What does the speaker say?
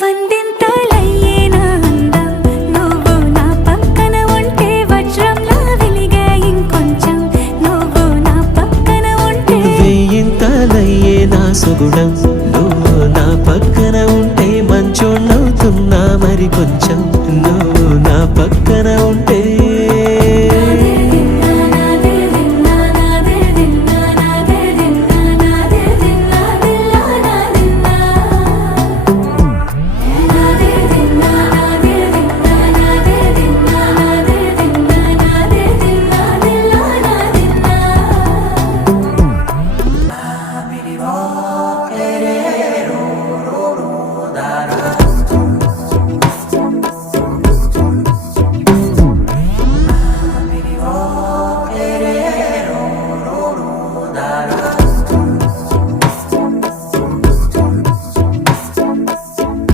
వందింతలయ్యేనా అందం నువ్వు నా పక్కన ఉంటే వజ్రంలా వెలిగే ఇంకొంచెం నువ్వు నా పక్కన ఉంటే వెయ్యింతలయ్యేనా సుగుణం నువ్వు నా పక్కన ఉంటే మంచోళ్ళవుతున్నా మరి కొంచెం